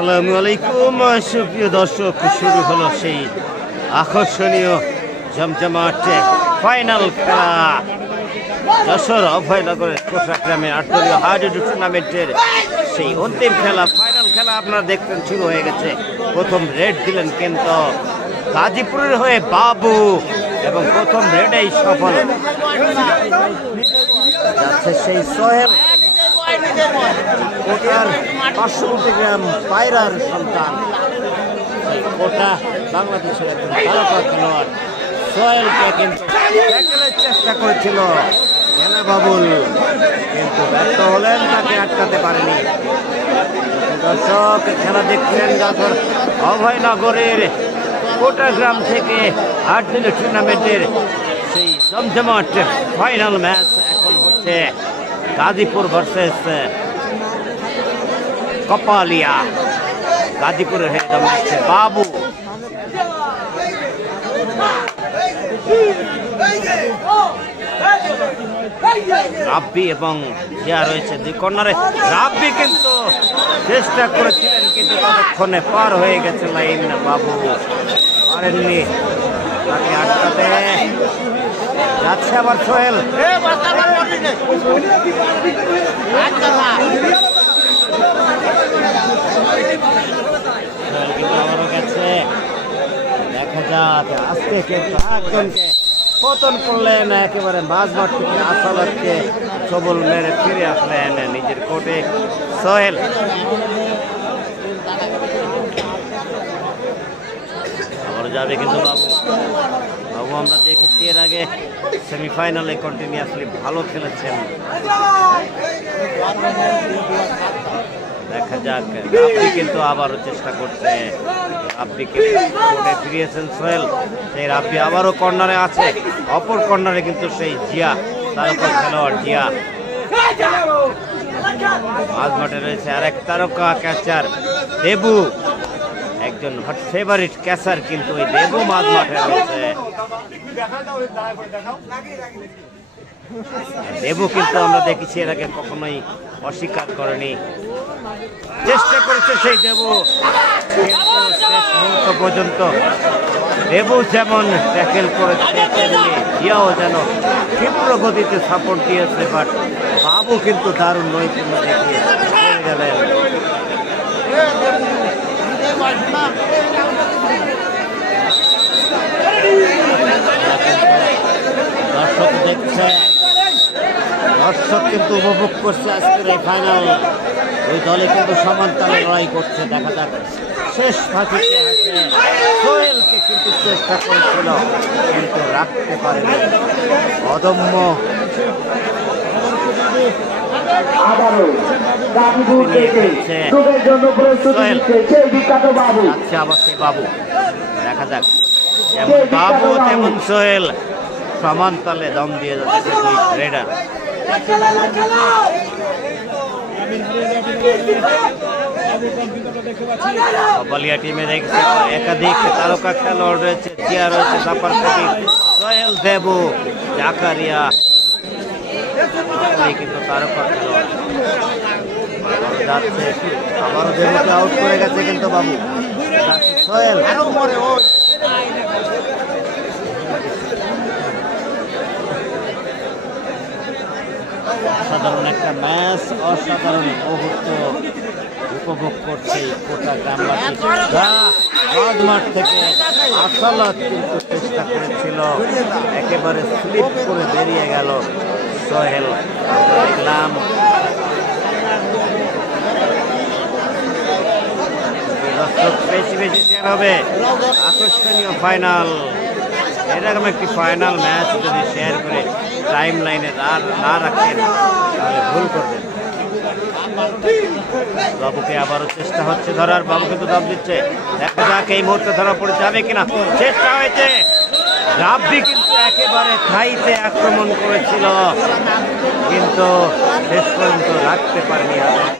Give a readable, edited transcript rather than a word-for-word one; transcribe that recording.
আসসালামু আলাইকুম সুপ্রিয় দর্শক, শুরু হলো সেই আকর্ষণীয় জমজমাট ফাইনাল খেলা। যশোর অভয়নগরের কোটরা গ্রামের ৮ দলীয় হাডুডু টুর্নামেন্টের সেই অন্তিম খেলা, ফাইনাল খেলা আপনারা দেখতেন শুরু হয়ে গেছে। প্রথম রেড দিলেন কিন্তু গাজীপুরের হয়ে বাবু এবং প্রথম রেডেই সফল যাচ্ছে সেই সোহেল। কোটার পার্শ্ববর্তী গ্রাম পায়রার সন্তান, সেই কোটা বাংলাদেশের একজন তারকা খেলোয়াড় সোহেলকে কিন্তু ট্যাকেলের চেষ্টা করেছিল হেনা বাবুল, কিন্তু ব্যর্থ হলেন, তাকে আটকাতে পারেনি। দর্শক, খেলা দেখছেন যশোর অভয়নগরের কোটা গ্রাম থেকে ৮ দলীয় টুর্নামেন্টের সেই জমজমাট ফাইনাল ম্যাচ এখন হচ্ছে গাজীপুর ভার্সেস কপালিয়া। গাজীপুরের হয়ে জমাচ্ছে বাবু। রাব্বি এবং জিয়া রয়েছে দুই কর্নারে। রাব্বি কিন্তু চেষ্টা করেছিলেন, কিন্তু ততক্ষণে পার হয়ে গেছে লাইন। বাবু পারেননি, তাকে আটকাতে যাচ্ছে আবার সোহেল। আবারও গেছে, দেখা যাক আজকে কিন্তু একজনকে পতন করলেন একেবারে মাঝমাঠ থেকে। আসালাতকে সবল মেরে ফিরে আসলেন নিজের কোর্টে সোহেল। আবার যাবে কিন্তু বাবু। বাবু আমরা দেখেছি এর আগে সেমিফাইনালে কন্টিনিউয়াসলি ভালো খেলেছেন। দেখা যাক, রাব্বি কিন্তু আবারও চেষ্টা করছে। রাব্বিকে কোর্টে ফিরিয়েছেন সোহেল। সেই রাব্বি আবারও কর্নারে আছে, অপর কর্নারে কিন্তু সেই জিয়া, তারকা খেলোয়াড় জিয়া। মাঝ মাঠে রয়েছে আরেক তারকা ক্যাচার দেবু, একজন হট ফেভারিট ক্যাচার, কিন্তু ওই দেবু মাঝ মাঠে রয়েছে। দেবু কিন্তু আমরা দেখেছি এর আগে কখনোই অস্বীকার করেনি, চেষ্টা করেছে সেই দেবু, কিন্তু শেষ মুহূর্ত পর্যন্ত দেবু যেমন ট্যাকেল করেছে তেমনি জিয়াও যেন ক্ষিপ্র গতিতে সাপোর্ট দিয়েছে। বাট বাবু কিন্তু দারুণ নৈপুণ্য দেখিয়ে গেলেন। দর্শক দেখছে, দর্শক কিন্তু উপভোগ করছে আজকের এই ফাইনাল। ওই দলে কিন্তু সমান তালে লড়াই করছে। দেখা যাক শেষ ফাঁসিতে আছে। সোহেলকে কিন্তু চেষ্টা করেছিল, কিন্তু রাখতে পারেনি। অদম্য আবার সেই বাবু। দেখা যাক, যেমন বাবু তেমন সোহেল সমান তালে দম দিয়ে যাচ্ছে দুই রেডার। কপালিয়া টিমে দেখছে একাধিক তারকা খেলোয়াড় রয়েছে, জিয়া রয়েছে, জাফর ফকির, সোহেল, দেবু, জাকারিয়া, কিন্তু তারকা খেলোয়াড় যাচ্ছে। আবারও দেবুকে আউট করে গেছে কিন্তু বাবু। সোহেল অসাধারণ একটা ম্যাচ, অসাধারণ মুহূর্ত উপভোগ করছে কোটা গ্রামবাসী। মাঠ থেকে আসালাত কিন্তু চেষ্টা করেছিল, একেবারে স্লিপ করে বেরিয়ে গেল সোহেল। দেখলাম বেশি বেশি শেয়ার হবে আকর্ষণীয় ফাইনাল। এরকম একটি ফাইনাল ম্যাচ যদি শেয়ার করে টাইম লাইনে না রাখেন তাহলে ভুল করবেন। বাবুকে আবারও চেষ্টা হচ্ছে ধরার, বাবু কিন্তু দাম দিচ্ছে। দেখা যাক এই মুহূর্তে ধরা পড়ে যাবে কিনা। চেষ্টা হয়েছে, রাব্বি কিন্তু একেবারে খাইতে আক্রমণ করেছিল, কিন্তু শেষ পর্যন্ত রাখতে পারেনি।